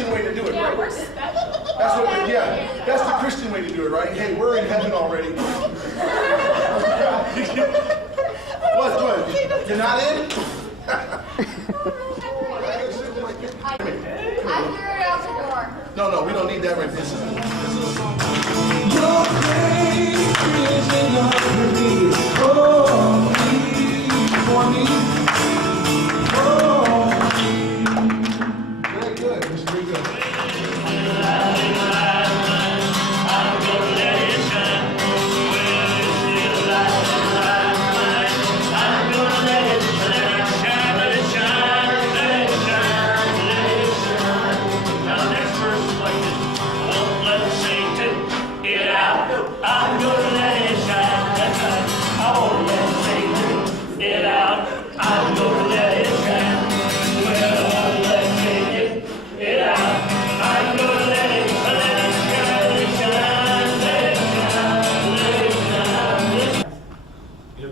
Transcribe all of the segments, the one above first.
Christian way to do it, Yeah, right? we're special. That's what. Yeah, that's the Christian way to do it, right? Hey, we're in heaven already. What? You're not in? I threw it out the door. No, we don't need that right. This is. Your grace is enough for me. Oh, for me. Oh, Very good. It's very good.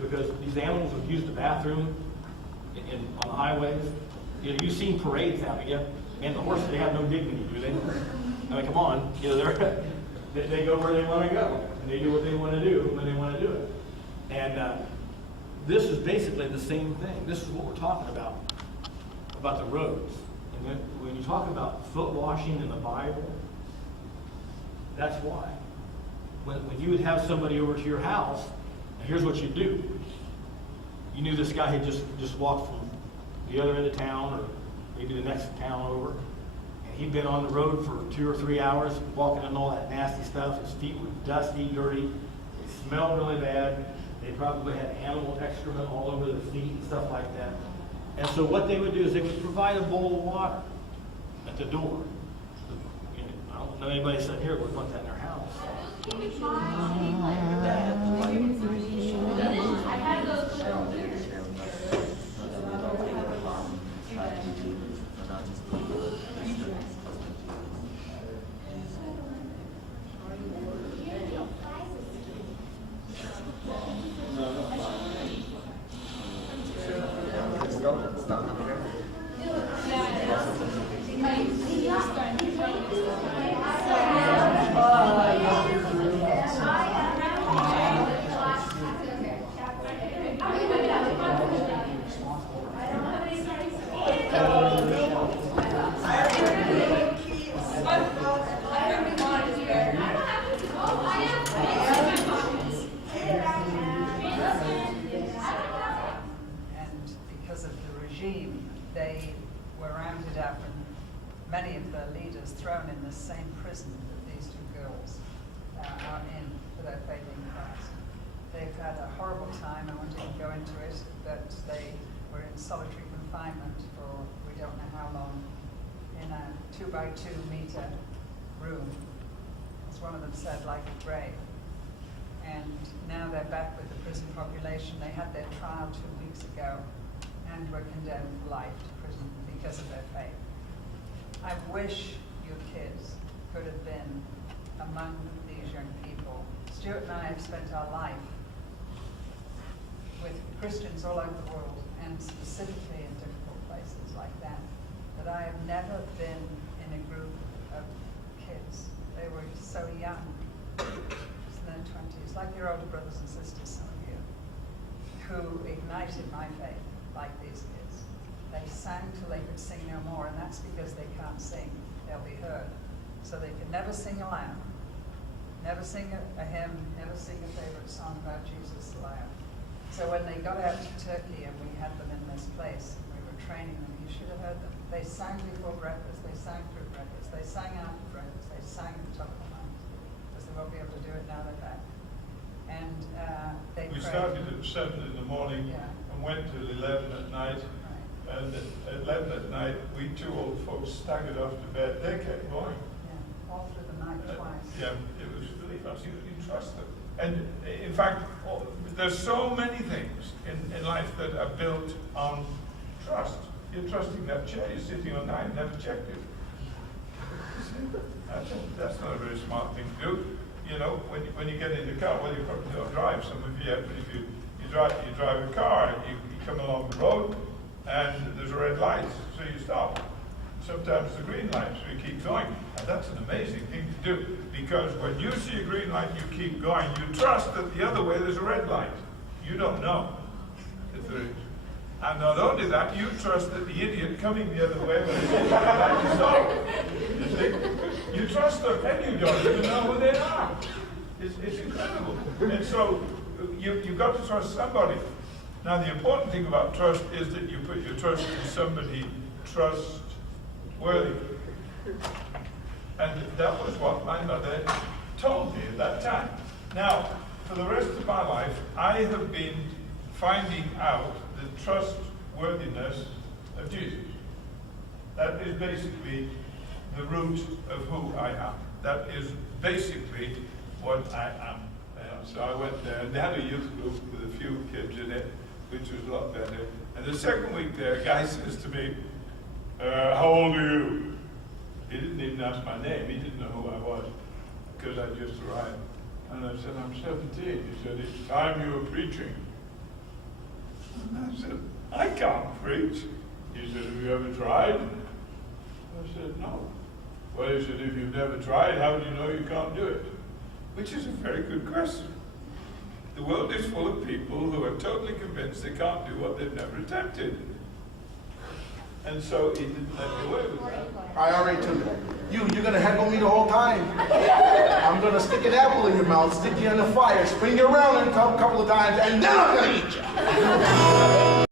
Because these animals have used the bathroom on the highways. You've seen parades, haven't you? And the horses, they have no dignity, do they? I mean, come on. They go where they want to go, and they do what they want to do when they want to do it. And this is basically the same thing. This is what we're talking about the roads. And when you talk about foot washing in the Bible, that's why. When you would have somebody over to your house, here's what you do. You knew this guy had just walked from the other end of town, or maybe the next town over, and he'd been on the road for 2 or 3 hours, walking in all that nasty stuff. His feet were dusty, dirty. They smelled really bad. They probably had animal excrement all over their feet and stuff like that. And so what they would do is they would provide a bowl of water at the door. I don't know anybody sitting here would want that in their house. I had those little they were rounded up and many of the leaders thrown in the same prison that these two girls are in for their faith in Christ. They've had a horrible time. I won't even go into it, but they were in solitary confinement for we don't know how long in a 2-by-2 meter room, as one of them said, like a grave. And now they're back with the prison population. They had their trial 2 weeks ago and were condemned for life to prison because of their faith. I wish you kids could have been among these young people. Stuart and I have spent our life with Christians all over the world, and specifically in difficult places like that. But I have never been in a group of kids. They were so young, in their 20s, like your older brothers and sisters, some of you, who ignited my faith like these kids. They sang till they could sing no more, and that's because they can't sing. They'll be heard. So they could never sing aloud, never sing a hymn, never sing a favorite song about Jesus aloud. So when they got out to Turkey and we had them in this place, we were training them, you should have heard them. They sang before breakfast, they sang through breakfast, they sang after breakfast, they sang at the top of the mountain, because they won't be able to do it now they're back. And they We prayed. started at 7 in the morning and went till 11 at night. Right. And at 11 at night, we two old folks staggered off to bed. They kept going. Yeah, all through the night twice. Yeah, it was really fast. You trust them. And in fact, there's so many things in life that are built on trust. You're trusting that chair you're sitting on now, you never checked it. That's not a very smart thing to do. You know, when you get in the car, well, you probably don't drive, some of you have, but if you drive a car, you come along the road, and there's a red light, so you stop. sometimes the green light, so you keep going. And that's an amazing thing to do, because when you see a green light, you keep going. You trust that the other way there's a red light. You don't know if there is. And not only that, you trust that the idiot coming the other way when it's red light is not. You see? You trust them, and you don't even know who they are. It's incredible. And so you've got to trust somebody. Now, the important thing about trust is that you put your trust in somebody trustworthy. And that was what my mother told me at that time. Now, for the rest of my life, I have been finding out the trustworthiness of Jesus. That is basically the root of who I am. That is basically what I am. So I went there, and they had a youth group with a few kids in it, which was a lot better. And the second week there, a guy says to me, how old are you? He didn't even ask my name. He didn't know who I was, because I just arrived. And I said, I'm 17. He said, it's time you were preaching. And I said, I can't preach. He said, have you ever tried? I said, no. Well, he said, if you've never tried, how do you know you can't do it? Which is a very good question. The world is full of people who are totally convinced they can't do what they've never attempted. And so he didn't let me away with that. I already told you. You're going to heckle me the whole time. I'm going to stick an apple in your mouth, stick you in the fire, spin you around a couple of times, and then I'm going to eat you.